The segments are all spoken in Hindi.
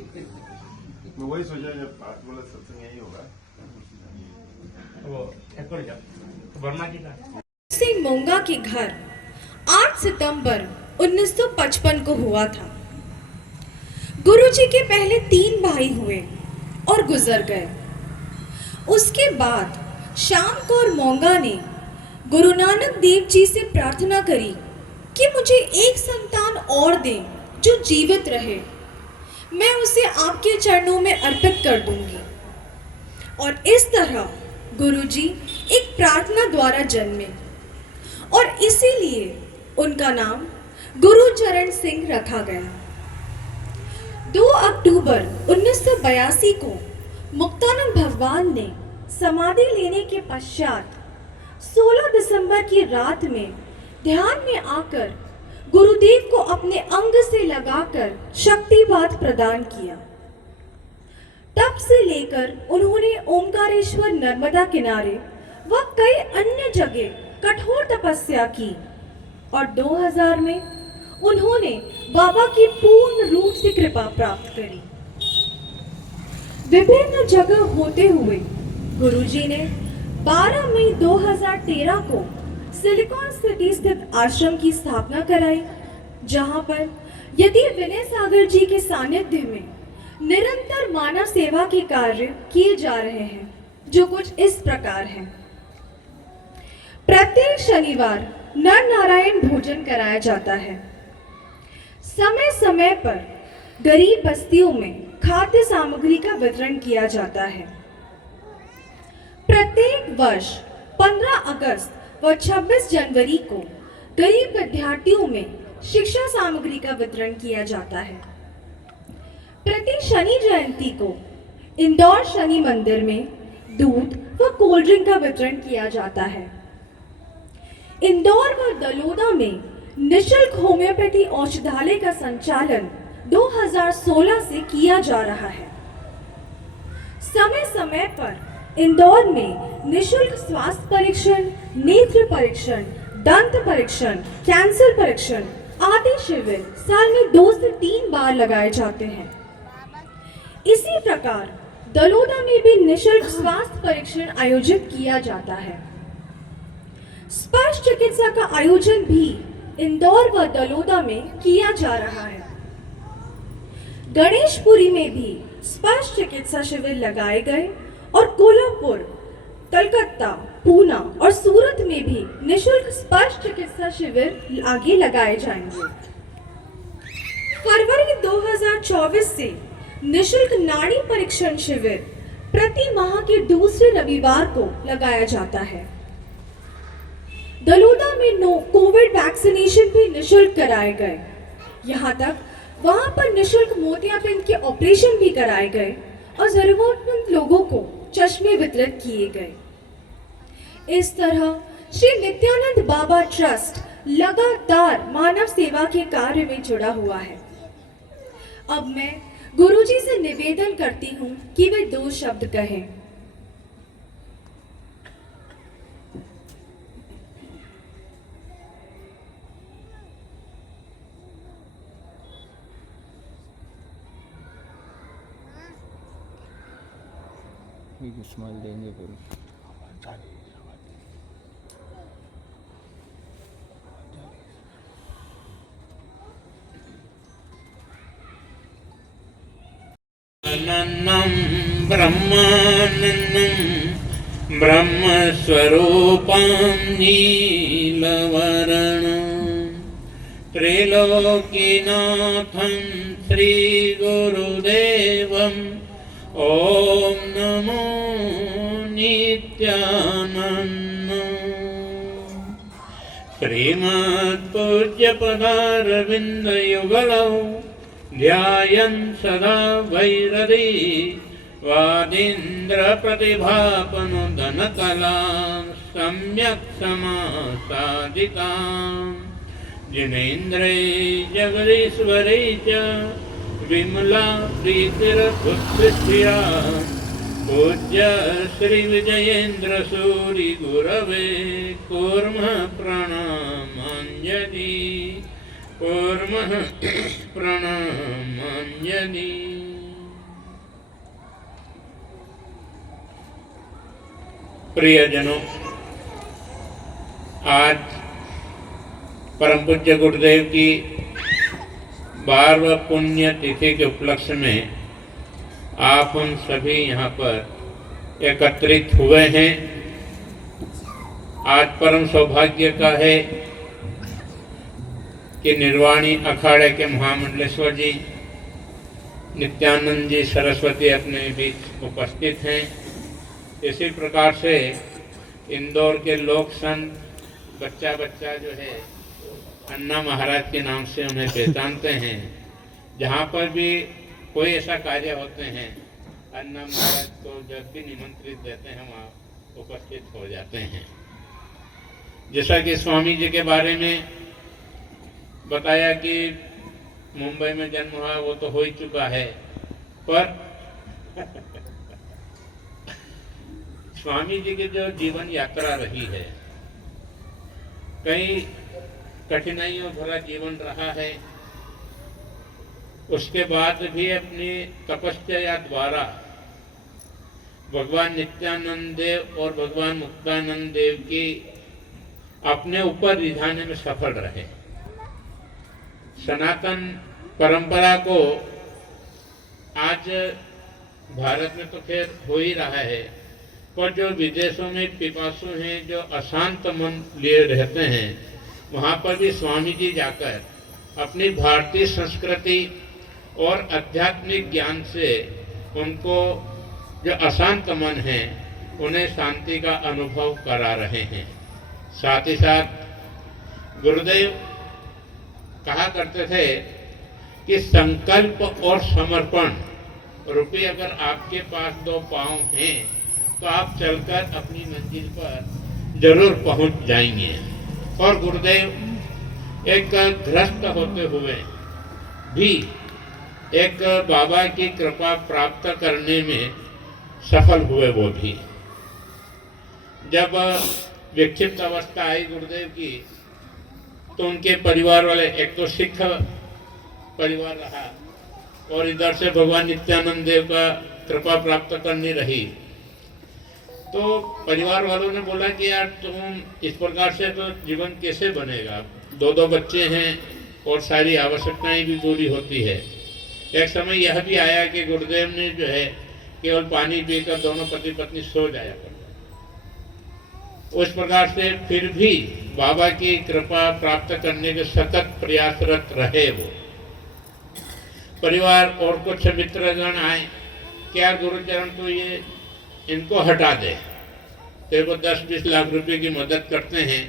मैं वही सोचा जब बात बोला सत्संग यही होगा। वो वर्मा जी का सिंह मोंगा के घर 8 सितंबर 1955 को हुआ था। गुरुजी के पहले 3 भाई हुए और गुजर गए। उसके बाद श्याम कौर मोंगा ने गुरु नानक देव जी से प्रार्थना करी कि मुझे एक संतान और दें जो जीवित रहे, मैं उसे आपके चरणों में अर्पित कर दूंगी। और इस तरह गुरुजी एक प्रार्थना द्वारा जन्मे और इसीलिए उनका नाम गुरुचरण सिंह रखा गया। 2 अक्टूबर 1982 को मुक्तानंद भगवान ने समाधि लेने के पश्चात 16 दिसंबर की रात में ध्यान में आकर गुरुदेव को अपने अंग से लगाकर शक्तिपात प्रदान किया। तब से लेकर उन्होंने ओमकारेश्वर नर्मदा किनारे व कई अन्य जगह कठोर तपस्या की और 2000 में उन्होंने बाबा की पूर्ण रूप से कृपा प्राप्त करी। विभिन्न जगह होते हुए गुरुजी ने 12 मई 2013 को सिलिकॉन सिटी स्थित आश्रम की स्थापना कराई, जहां पर यदि विनय सागर जी के सानिध्य में निरंतर मानव सेवा के कार्य किए जा रहे हैं, जो कुछ इस प्रकार हैं। प्रत्येक शनिवार नर नारायण भोजन कराया जाता है। समय समय पर गरीब बस्तियों में खाद्य सामग्री का वितरण किया जाता है। प्रत्येक वर्ष 15 अगस्त व 26 जनवरी को गरीब विद्यार्थियों में शिक्षा सामग्री का वितरण किया जाता है। प्रति शनि जयंती को इंदौर शनि मंदिर में दूध व कोल्ड ड्रिंक का वितरण किया जाता है। इंदौर व दलोदा में निःशुल्क होम्योपैथी औषधालय का संचालन 2016 से किया जा रहा है। समय समय पर इंदौर में निःशुल्क स्वास्थ्य परीक्षण, नेत्र परीक्षण, दंत परीक्षण, कैंसर परीक्षण आदि शिविर साल में 2 से 3 बार लगाए जाते हैं। इसी प्रकार दलोदा में भी निःशुल्क स्वास्थ्य परीक्षण आयोजित किया जाता है। स्पर्श चिकित्सा का आयोजन भी इंदौर व दलोदा में किया जा रहा है। गणेशपुरी में भी स्पर्श चिकित्सा शिविर लगाए गए और कोल्हापुर, कलकत्ता, पूना और सूरत में भी निःशुल्क स्पर्श चिकित्सा शिविर आगे लगाए जाएंगे। फरवरी 2024 से निःशुल्क नाड़ी परीक्षण शिविर प्रति माह के दूसरे रविवार को लगाया जाता है। दलोदा में कोविड वैक्सीनेशन भी निःशुल्क कराए गए। यहाँ तक वहां पर निःशुल्क मोतियाबिंद के ऑपरेशन भी कराए गए और जरूरतमंद लोगों को चश्मे वितरित किए गए। इस तरह श्री नित्यानंद बाबा ट्रस्ट लगातार मानव सेवा के कार्य में जुड़ा हुआ है। अब मैं गुरुजी से निवेदन करती हूँ कि वे 2 शब्द कहें। स्माइल देंगे फिर। अनन्नं ब्रह्मानन्दं ब्रह्मस्वरूपं नीलवर्णं त्रैलोक्यनाथं श्रीगुरुदेवम् ॐ नमो नित्यानन्द। श्रीमत्पूज्यपदारविन्दयुगलौ ध्यायन् सदा वैरदी वादीन्द्रप्रतिभापनुदनकलां सम्यक् समासादितां जिनेन्द्रै जगदीश्वरै च विमला प्रीतिर्भुक्तिश्रिया पूज्य श्री विजयेन्द्र सूरि गुरवे कूर्मः प्रणामाञ्जलि। प्रियजनों, आज परम पूज्य गुरुदेव की 12वीं पुण्य तिथि के उपलक्ष्य में आप हम सभी यहाँ पर एकत्रित हुए हैं। आज परम सौभाग्य का है कि निर्वाणी अखाड़े के महामंडलेश्वर जी, नित्यानंद जी, सरस्वती अपने बीच उपस्थित हैं। इसी प्रकार से इंदौर के लोक संत बच्चा जो है अन्ना महाराज के नाम से उन्हें पहचानते हैं। जहाँ पर भी कोई ऐसा कार्य होते हैं, अन्ना महाराज को जब भी निमंत्रित देते हैं वहाँ उपस्थित हो जाते हैं। जैसा कि स्वामी जी के बारे में बताया कि मुंबई में जन्म हुआ, वो तो हो ही चुका है, पर स्वामी जी की जो जीवन यात्रा रही है, कई कठिनाइयों भरा जीवन रहा है। उसके बाद भी अपनी तपस्या द्वारा भगवान नित्यानंद देव और भगवान मुक्तानंद देव की अपने ऊपर रिझाने में सफल रहे। सनातन परंपरा को आज भारत में तो खैर हो ही रहा है, पर जो विदेशों में पिपासु हैं, जो अशांत मन लिए रहते हैं, वहाँ पर भी स्वामी जी जाकर अपनी भारतीय संस्कृति और आध्यात्मिक ज्ञान से उनको जो अशांत मन है उन्हें शांति का अनुभव करा रहे हैं। साथ ही साथ गुरुदेव कहा करते थे कि संकल्प और समर्पण रूपी अगर आपके पास 2 पांव हैं तो आप चलकर अपनी मंजिल पर जरूर पहुंच जाएंगे। और गुरुदेव एक गृहस्थ होते हुए भी एक बाबा की कृपा प्राप्त करने में सफल हुए। वो भी जब विक्षिप्त अवस्था आई गुरुदेव की, तो उनके परिवार वाले, एक तो सिख परिवार रहा और इधर से भगवान नित्यानंद देव का कृपा प्राप्त करनी रही। तो परिवार वालों ने बोला कि यार तुम इस प्रकार से तो जीवन कैसे बनेगा, 2 बच्चे हैं और सारी आवश्यकताएं भी पूरी होती है। एक समय यह भी आया कि गुरुदेव ने जो है केवल पानी पीकर दोनों पति पत्नी सो जाया करते। उस प्रकार से फिर भी बाबा की कृपा प्राप्त करने के सतत प्रयासरत रहे वो। परिवार और कुछ मित्रगण आए, क्या गुरुचरण तो ये इनको हटा दे, तेरे को 10-20 लाख रुपए की मदद करते हैं,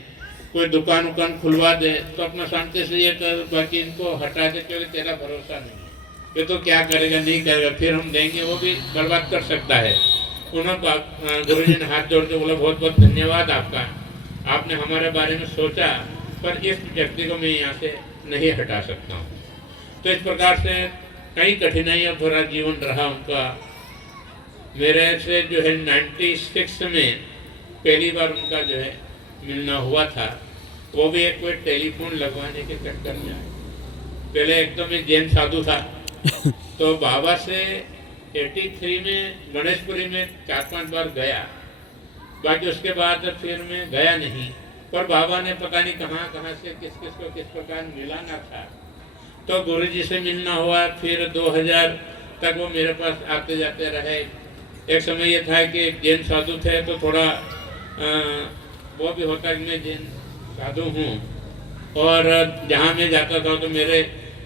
कोई दुकान खुलवा दे तो अपना शांति से ये कर, बाकी इनको हटा दे क्योंकि तेरा भरोसा नहीं है, ये तो क्या करेगा नहीं करेगा, फिर हम देंगे वो भी बर्बाद कर सकता है। उन्होंने गुरुजी ने हाथ जोड़ के बोला बहुत बहुत धन्यवाद आपका, आपने हमारे बारे में सोचा, पर इस व्यक्ति को मैं यहाँ से नहीं हटा सकता हूँ। तो इस प्रकार से कई कठिनाइयाँ भरा जीवन रहा उनका। मेरे से जो है 96 में पहली बार उनका जो है मिलना हुआ था, वो भी एक कोई टेलीफोन लगवाने के चक्कर में आए। पहले एक तो मैं जैन साधु था, तो बाबा से 83 में गणेशपुरी में 4-5 बार गया, बाकी उसके बाद फिर मैं गया नहीं। पर बाबा ने पता नहीं कहाँ से किस को किस प्रकार मिलाना था, तो गुरुजी से मिलना हुआ। फिर 2000 तक वो मेरे पास आते जाते रहे। एक समय ये था कि जैन साधु थे तो थोड़ा वो भी होता कि मैं जैन साधु हूँ, और जहाँ मैं जाता था तो मेरे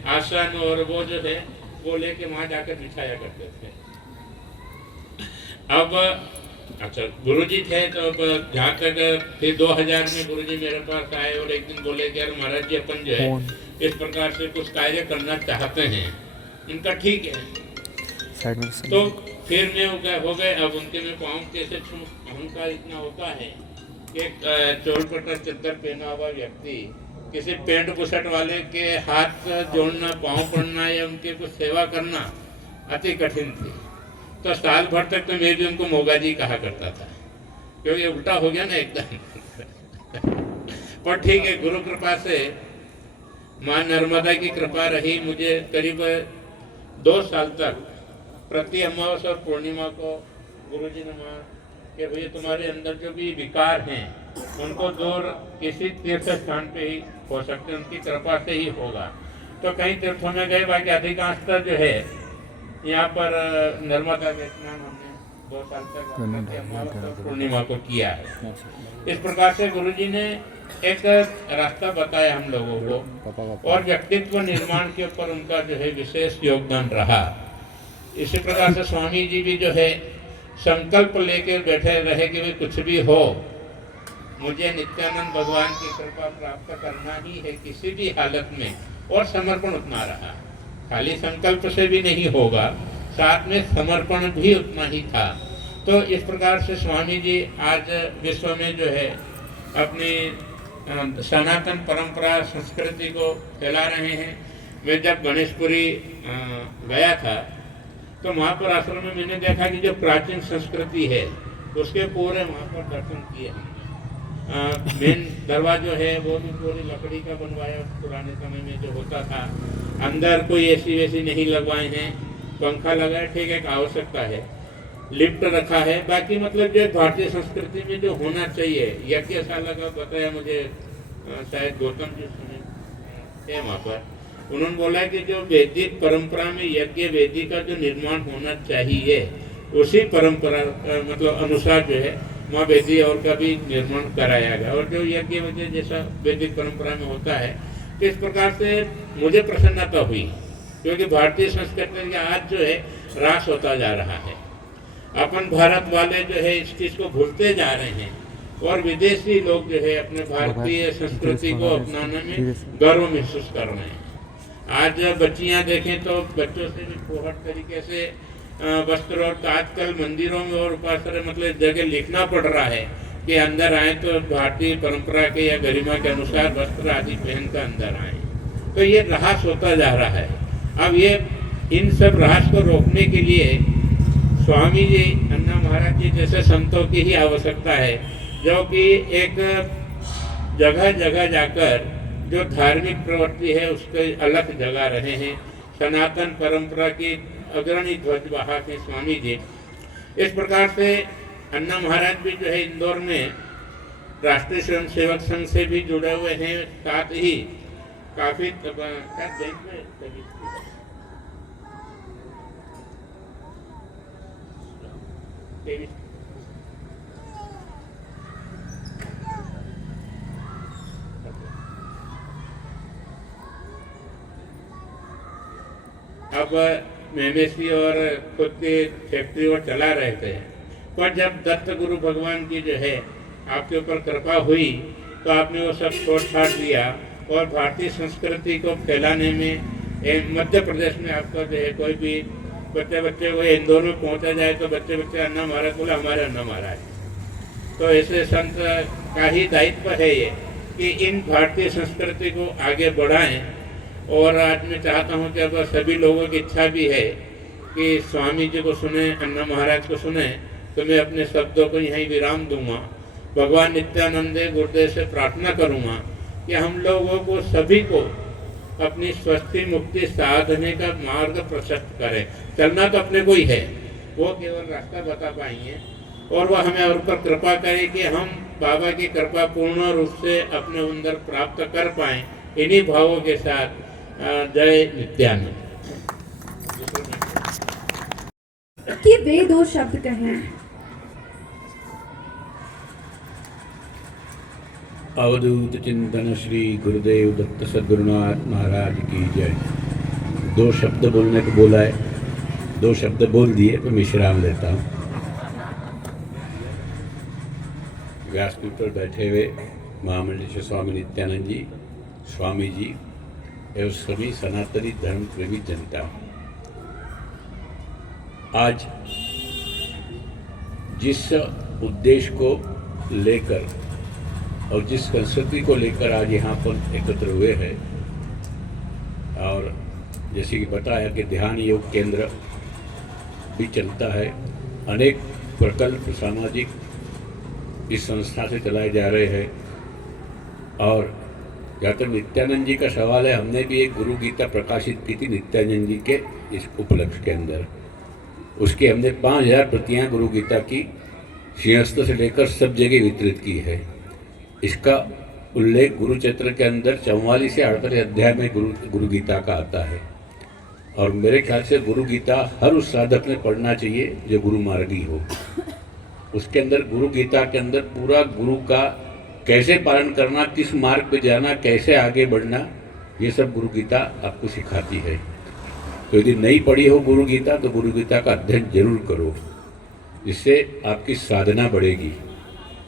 आसन और वो जो है वो लेके वहाँ जाकर बिठाया करते थे। अब अच्छा गुरुजी थे तो अब जहाँ तक फिर 2000 में गुरुजी मेरे पास आए और एक दिन बोले कि यार महाराज जी अपन जो है इस प्रकार से कुछ कार्य करना चाहते हैं। इनका ठीक है, तो फिर मैं हो गए। अब उनके में पाँव कैसे छू, अहंकार इतना होता है कि एक चोर चद्दर पहना हुआ व्यक्ति किसी पेंट बुशर्ट वाले के हाथ जोड़ना, पाँव पड़ना या उनके कुछ सेवा करना अति कठिन थी। तो साल भर तक तो मैं भी उनको मोगा जी कहा करता था, क्योंकि उल्टा हो गया ना एकदम। पर ठीक है, गुरु कृपा से माँ नर्मदा की कृपा रही। मुझे करीब 2 साल तक प्रति अमावस और पूर्णिमा को गुरुजी ने वहाँ कि भैया तुम्हारे अंदर जो भी विकार हैं उनको दूर किसी तीर्थ स्थान पे ही हो सकते हैं, उनकी कृपा से ही होगा। तो कई तीर्थों में गए, बाकी अधिकांशतः जो है यहाँ पर नर्मदा में स्नान हमने 2 साल तक अमावस्या और पूर्णिमा को किया है। इस प्रकार से गुरुजी ने एक रास्ता बताया हम लोगों को, और व्यक्तित्व निर्माण के ऊपर उनका जो है विशेष योगदान रहा। इसी प्रकार से स्वामी जी भी जो है संकल्प लेकर बैठे रहे कि भाई कुछ भी हो, मुझे नित्यानंद भगवान की कृपा प्राप्त करना ही है किसी भी हालत में, और समर्पण उतना रहा। खाली संकल्प से भी नहीं होगा, साथ में समर्पण भी उतना ही था। तो इस प्रकार से स्वामी जी आज विश्व में जो है अपनी सनातन परंपरा संस्कृति को फैला रहे हैं। मैं जब गणेशपुरी गया था तो वहाँ पर आश्रम में मैंने देखा कि जो प्राचीन संस्कृति है उसके पूरे वहाँ पर दर्शन किए हैं। मेन दरवाजा है वो भी पूरी लकड़ी का बनवाया, पुराने समय में जो होता था। अंदर कोई एसी वैसी नहीं लगवाए हैं, पंखा लगाए, ठीक है, आवश्यकता है, लिफ्ट रखा है। बाकी मतलब जो भारतीय संस्कृति में जो होना चाहिए, यज्ञशाला का बताया मुझे, शायद गौतम जी सुने वहाँ पर, उन्होंने बोला कि जो वैदिक परंपरा में यज्ञ वेदी का जो निर्माण होना चाहिए उसी परंपरा मतलब अनुसार जो है वहाँ वेदी और का भी निर्माण कराया गया, और जो यज्ञ वेदी जैसा वैदिक परंपरा में होता है। तो इस प्रकार से मुझे प्रसन्नता हुई, क्योंकि भारतीय संस्कृति का आज जो है ह्रास होता जा रहा है। अपन भारत वाले जो है इस चीज़ को भूलते जा रहे हैं, और विदेशी लोग जो है अपने भारतीय संस्कृति को अपनाने में गर्व महसूस कर रहे हैं। आज बच्चियां देखें तो बच्चों से भी फोहट तरीके से वस्त्र, और आजकल मंदिरों में और उपासना मतलब जगह लिखना पड़ रहा है कि अंदर आए तो भारतीय परंपरा के या गरिमा के अनुसार वस्त्र आदि पहन कर अंदर आए। तो ये ह्रास होता जा रहा है। अब ये इन सब ह्रास को रोकने के लिए स्वामी जी, अन्ना महाराज जी जैसे संतों की ही आवश्यकता है, जो कि एक जगह जगह जाकर जो धार्मिक प्रवृत्ति है उसके अलग जगा रहे हैं। सनातन परंपरा की अग्रणी ध्वजवाहक हैं स्वामी जी। इस प्रकार से अन्ना महाराज भी जो है इंदौर में राष्ट्रीय स्वयंसेवक संघ से भी जुड़े हुए हैं, साथ ही काफी अब मेमेसी और खुद की फैक्ट्री और चला रहे थे, पर जब दत्त गुरु भगवान की जो है आपके ऊपर कृपा हुई तो आपने वो सब छोड़ छाड़ दिया, और भारतीय संस्कृति को फैलाने में मध्य प्रदेश में आपका जो है कोई भी बच्चे को इंदौर में पहुंचा जाए तो बच्चे अन्ना महाराज बोले हमारे अन्ना महाराज। तो ऐसे संत का ही दायित्व है ये कि इन भारतीय संस्कृति को आगे बढ़ाएं। और आज मैं चाहता हूं कि अब सभी लोगों की इच्छा भी है कि स्वामी जी को सुने, अन्ना महाराज को सुने, तो मैं अपने शब्दों को यहीं विराम दूंगा। भगवान नित्यानंद गुरुदेव से प्रार्थना करूंगा कि हम लोगों को सभी को अपनी स्वस्थि मुक्ति साधने का मार्ग प्रशस्त करें। चलना तो अपने को ही है, वो केवल रास्ता बता पाएंगे, और वह हमें और पर कृपा करे कि हम बाबा की कृपा पूर्ण रूप से अपने अंदर प्राप्त कर पाएं। इन्हीं भावों के साथ जय नित्यानंद। कि वे 2 शब्द कहें। अवधूत चिंतन श्री गुरुदेव दत्त सद्गुरुनाथ महाराज की जय। 2 शब्द बोलने को बोला है, 2 शब्द बोल दिए तो विश्राम लेता हूँ। व्यासपीठ पर बैठे हुए महामंडलेश्वर स्वामी नित्यानंद जी, स्वामी जी एवं सभी सनातनी धर्म प्रेमी जनता, आज जिस उद्देश्य को लेकर और जिस संस्कृति को लेकर आज यहाँ पर एकत्र हुए हैं, और जैसे कि पता है कि ध्यान योग केंद्र भी चलता है, अनेक प्रकल्प सामाजिक इस संस्था से चलाए जा रहे हैं। और जहाँ तक नित्यानंद जी का सवाल है, हमने भी एक गुरु गीता प्रकाशित की थी नित्यानंद जी के इस उपलक्ष्य के अंदर। उसकी हमने 5000 प्रतियाँ गुरु गीता की सिंहस्थ से लेकर सब जगह वितरित की है। इसका उल्लेख गुरु चरित्र के अंदर 44 से 48 अध्याय में गुरु गीता का आता है। और मेरे ख्याल से गुरु गीता हर उस साधक ने पढ़ना चाहिए जो गुरु मार्गी हो। उसके अंदर गुरु गीता के अंदर पूरा गुरु का कैसे पालन करना, किस मार्ग पे जाना, कैसे आगे बढ़ना, ये सब गुरु गीता आपको सिखाती है। तो यदि नहीं पढ़ी हो गुरु गीता तो गुरु गीता का अध्ययन जरूर करो, जिससे आपकी साधना बढ़ेगी।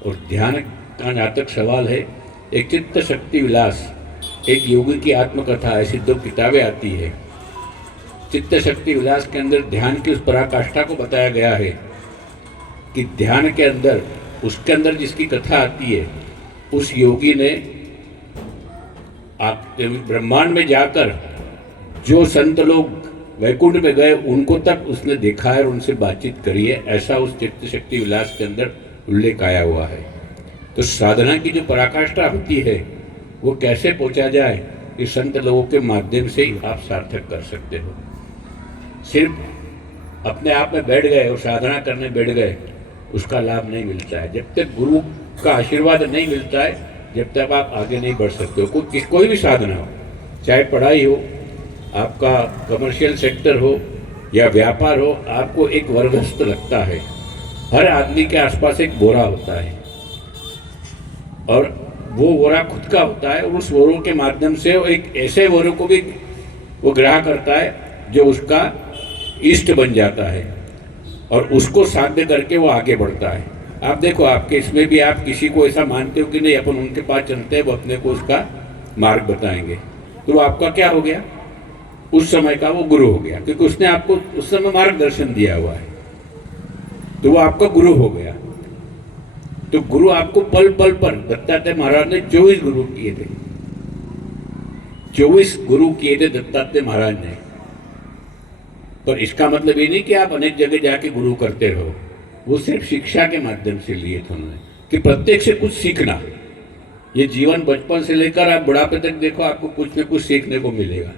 और ध्यान का जहाँ तक सवाल है, एक चित्त शक्ति विलास, एक योगी की आत्मकथा, ऐसी 2 किताबें आती है। चित्त शक्ति विलास के अंदर ध्यान की उस पराकाष्ठा को बताया गया है कि ध्यान के अंदर, उसके अंदर जिसकी कथा आती है, उस योगी ने ब्रह्मांड में जाकर जो संत लोग वैकुंठ में गए उनको तक उसने देखा है और उनसे बातचीत करी है, ऐसा उस चित्त शक्ति विलास के अंदर उल्लेख आया हुआ है। तो साधना की जो पराकाष्ठा होती है वो कैसे पहुंचा जाए, इस संत लोगों के माध्यम से ही आप सार्थक कर सकते हो। सिर्फ अपने आप में बैठ गए और साधना करने बैठ गए, उसका लाभ नहीं मिलता है। जब तक गुरु का आशीर्वाद नहीं मिलता है, जब तक आप आगे नहीं बढ़ सकते हो। कोई भी साधना हो, चाहे पढ़ाई हो, आपका कमर्शियल सेक्टर हो या व्यापार हो, आपको एक वर्गस्थ लगता है। हर आदमी के आसपास एक बोरा होता है और वो बोरा खुद का होता है, और उस बोरों के माध्यम से वो एक ऐसे बोरों को भी वो ग्रह करता है जो उसका इष्ट बन जाता है और उसको साध्य करके वो आगे बढ़ता है। आप देखो, आपके इसमें भी आप किसी को ऐसा मानते हो कि नहीं अपन उनके पास चलते हैं, वो अपने को उसका मार्ग बताएंगे, तो वो आपका क्या हो गया, उस समय का वो गुरु हो गया, क्योंकि उसने आपको उस समय मार्गदर्शन दिया हुआ है, तो वो आपका गुरु हो गया। तो गुरु आपको पल पल पर, दत्तात्रेय महाराज ने 24 गुरु किए थे, 24 गुरु किए थे दत्तात्रेय महाराज ने। पर इसका मतलब ये नहीं कि आप अनेक जगह जाके गुरु करते रहो, वो सिर्फ शिक्षा के माध्यम से लिए थे उन्होंने, कि प्रत्येक से कुछ सीखना। ये जीवन बचपन से लेकर आप बुढ़ापे तक देखो, आपको कुछ न कुछ सीखने को मिलेगा।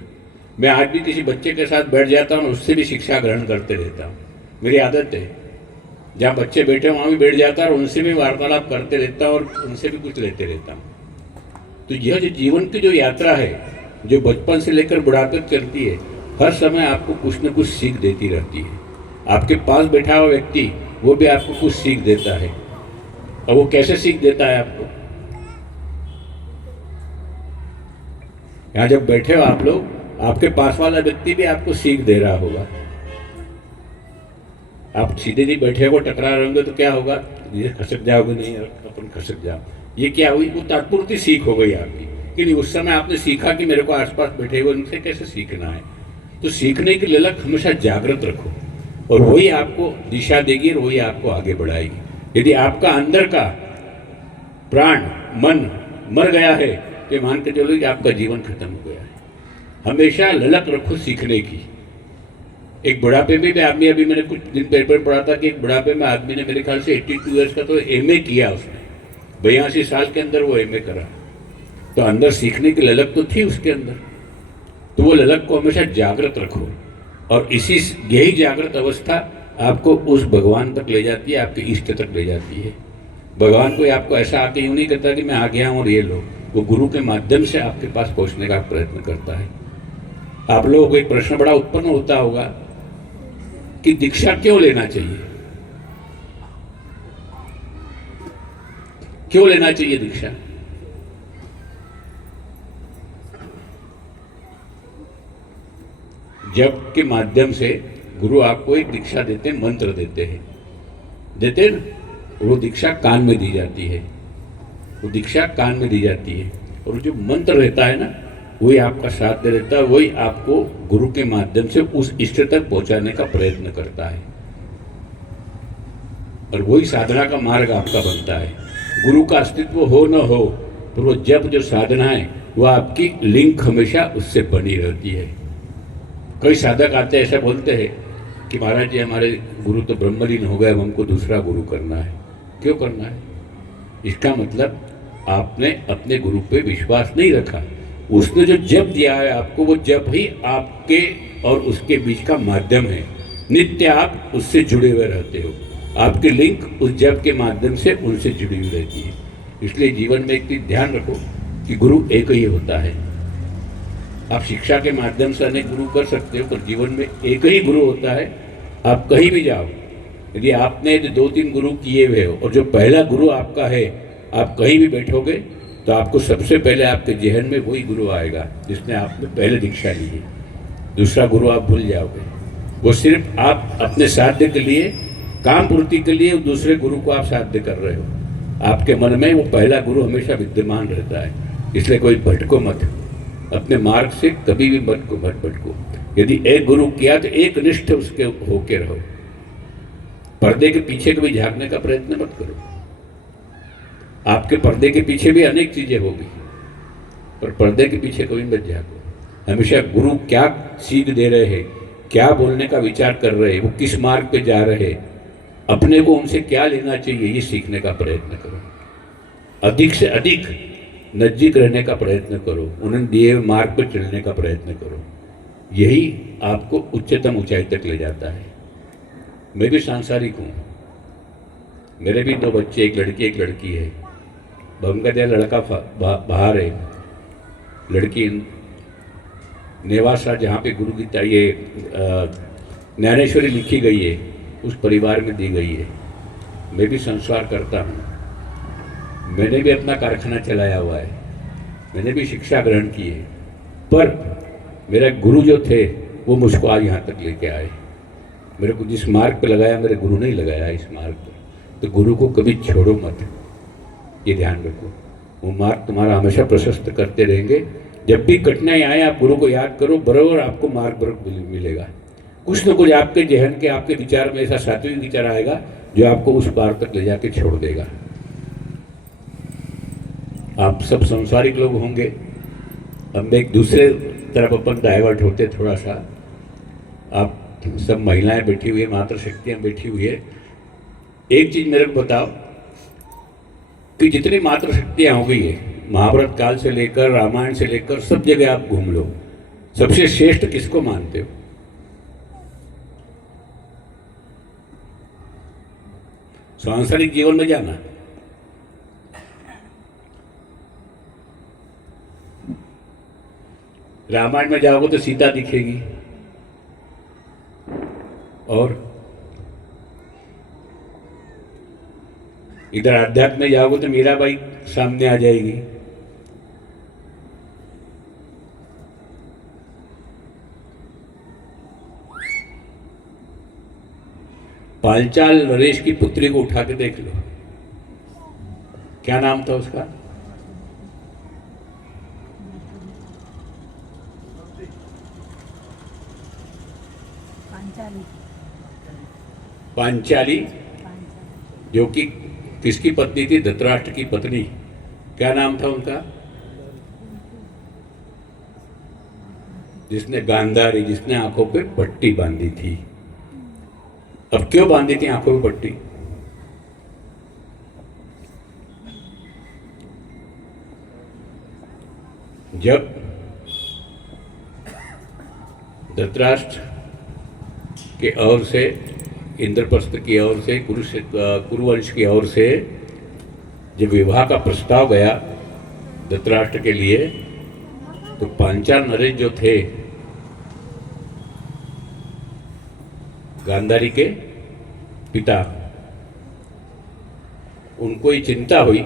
मैं आज भी किसी बच्चे के साथ बैठ जाता हूँ, उससे भी शिक्षा ग्रहण करते रहता हूँ, मेरी आदत है। जहाँ बच्चे बैठे वहाँ भी बैठ जाता है और उनसे भी वार्तालाप करते रहता हूँ और उनसे भी कुछ लेते रहता हूँ। तो यह जो जीवन की जो यात्रा है, जो बचपन से लेकर बुढ़ापे तक चलती है, हर समय आपको कुछ न कुछ सीख देती रहती है। आपके पास बैठा हुआ व्यक्ति वो भी आपको कुछ सीख देता है। और वो कैसे सीख देता है आपको, यहाँ जब बैठे हो आप लोग, आपके पास वाला व्यक्ति भी आपको सीख दे रहा होगा। आप सीधे नहीं बैठे हो, टकरा रहोगे तो क्या होगा, ये खसक जाओगे, नहीं अपन खसक जाओ, ये क्या हुई, वो तात्पुरती सीख हो गई आपकी। कि नहीं, उस समय आपने सीखा कि मेरे को आसपास बैठे हुए उनसे कैसे सीखना है। तो सीखने की ललक हमेशा जागृत रखो और वही आपको दिशा देगी और वही आपको आगे बढ़ाएगी। यदि आपका अंदर का प्राण मन मर गया है तो मान के चलो कि आपका जीवन खत्म हो गया है। हमेशा ललक रखो सीखने की। एक बुढ़ापे में भी आदमी, अभी मैंने कुछ दिन पेपर पढ़ा था कि एक बुढ़ापे में आदमी ने मेरे ख्याल से 82 ईयर्स का तो एमए किया उसने, 82 साल के अंदर वो एमए करा। तो अंदर सीखने की ललक तो थी उसके अंदर, तो वो ललक को हमेशा जागृत रखो और यही जागृत अवस्था आपको उस भगवान तक ले जाती है, आपके इष्ट तक ले जाती है। भगवान कोई आपको ऐसा आके यूँ नहीं करता कि मैं आ गया हूँ और ये लो, वो गुरु के माध्यम से आपके पास पहुँचने का प्रयत्न करता है। आप लोगों को एक प्रश्न बड़ा उत्पन्न होता होगा कि दीक्षा क्यों लेना चाहिए, क्यों लेना चाहिए दीक्षा। जप के माध्यम से गुरु आपको एक दीक्षा देते हैं, मंत्र देते हैं ना, वो दीक्षा कान में दी जाती है, वो दीक्षा कान में दी जाती है और जो मंत्र रहता है ना वही आपका साथ दे रहता है, वही आपको गुरु के माध्यम से उस इष्ट तक पहुंचाने का प्रयत्न करता है और वही साधना का मार्ग आपका बनता है। गुरु का अस्तित्व हो न हो तो वो जप जो साधना है वो आपकी लिंक हमेशा उससे बनी रहती है। कई साधक आते ऐसा बोलते हैं कि महाराज जी हमारे गुरु तो ब्रह्मलीन हो गए, अब हमको दूसरा गुरु करना है। क्यों करना है? इसका मतलब आपने अपने गुरु पे विश्वास नहीं रखा। उसने जो जप दिया है आपको, वो जप ही आपके और उसके बीच का माध्यम है। नित्य आप उससे जुड़े हुए रहते हो। आपकी लिंक उस जप के माध्यम से उनसे जुड़ी हुई रहती है। इसलिए जीवन में एक चीज ध्यान रखो कि गुरु एक ही होता है। आप शिक्षा के माध्यम से अनेक गुरु कर सकते हो, पर जीवन में एक ही गुरु होता है। आप कहीं भी जाओ, यदि आपने 2-3 गुरु किए हुए हो और जो पहला गुरु आपका है, आप कहीं भी बैठोगे तो आपको सबसे पहले आपके जहन में वही गुरु आएगा जिसने आपने पहले दीक्षा ली है। दूसरा गुरु आप भूल जाओगे। वो सिर्फ आप अपने साध्य के लिए, काम पूर्ति के लिए दूसरे गुरु को आप साध्य कर रहे हो। आपके मन में वो पहला गुरु हमेशा विद्यमान रहता है। इसलिए कोई भटको मत, अपने मार्ग से कभी भी मत भटको। यदि एक गुरु किया तो एक निष्ठ उसके होके रहो। पर्दे के पीछे कभी झांकने का प्रयत्न मत करो। आपके पर्दे के पीछे भी अनेक चीजें होगी, पर पर्दे के पीछे कभी मत झांको। हमेशा गुरु क्या सीख दे रहे हैं, क्या बोलने का विचार कर रहे हैं, वो किस मार्ग पे जा रहे हैं, अपने को उनसे क्या लेना चाहिए, ये सीखने का प्रयत्न करो। अधिक से अधिक नजदीक रहने का प्रयत्न करो, उन्होंने दिए हुए मार्ग पर चलने का प्रयत्न करो। यही आपको उच्चतम ऊंचाई तक ले जाता है। मैं भी सांसारिक हूँ, मेरे भी 2 बच्चे, एक लड़की एक लड़की है। भगवान का लड़का बाहर है, लड़की नेवासा जहाँ पे गुरु गीता ये ज्ञानेश्वरी लिखी गई है उस परिवार में दी गई है। मैं भी संस्कार करता हूँ, मैंने भी अपना कारखाना चलाया हुआ है, मैंने भी शिक्षा ग्रहण की है, पर मेरे गुरु जो थे वो मुझको आज यहाँ तक लेके आए। मेरे को जिस मार्ग पे लगाया मेरे गुरु ने ही लगाया इस मार्ग पर। तो गुरु को कभी छोड़ो मत, ये ध्यान रखो। वो मार्ग तुम्हारा हमेशा प्रशस्त करते रहेंगे। जब भी कठिनाई आए आप गुरु को याद करो, बराबर आपको मार्ग बराबर मिलेगा। कुछ न कुछ आपके जहन के, आपके विचार में ऐसा सात्विक विचार आएगा जो आपको उस पार तक ले जाके छोड़ देगा। आप सब संसारिक लोग होंगे, अब एक दूसरे तरफ अपन डाइवर्ट होते थोड़ा सा। आप सब महिलाएं बैठी हुई है, मातृशक्तियाँ बैठी हुई है। एक चीज मेरे को बताओ कि जितनी मातृशक्तियाँ हो गई है, महाभारत काल से लेकर रामायण से लेकर सब जगह आप घूम लो, सबसे श्रेष्ठ किसको मानते हो? सांसारिक जीवन में जाना, रामायण में जाओगे तो सीता दिखेगी, और इधर आध्यात्म में जाओगे तो मीराबाई सामने आ जाएगी। पांचाल नरेश की पुत्री को उठा के देख लो, क्या नाम था उसका? पांचाली, जो कि किसकी पत्नी थी? धृतराष्ट्र की पत्नी। क्या नाम था उनका? जिसने गांधारी, जिसने आंखों पे पट्टी बांधी थी। अब क्यों बांधी थी आंखों पे पट्टी? जब धृतराष्ट्र के ओर से, इंद्रप्रस्थ की ओर से, कुरुवंश की ओर से जब विवाह का प्रस्ताव गया धृतराष्ट्र के लिए, तो पांचाल नरेश जो थे गांधारी के पिता, उनको ये चिंता हुई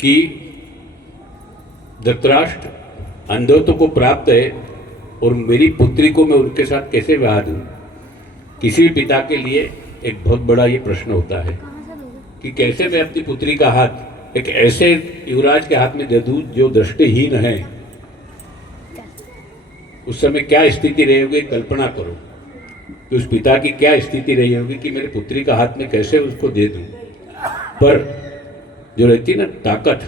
कि धृतराष्ट्र अंधत्व को प्राप्त है और मेरी पुत्री को मैं उनके साथ कैसे विवाह दूं। किसी भी पिता के लिए एक बहुत बड़ा ये प्रश्न होता है कि कैसे मैं अपनी पुत्री का हाथ एक ऐसे युवराज के हाथ में दे दूं जो दृष्टिहीन है। उस समय क्या स्थिति रही होगी, कल्पना करो कि उस पिता की क्या स्थिति रही होगी कि मेरी पुत्री का हाथ में कैसे उसको दे दूं। पर जो रहती ना ताकत,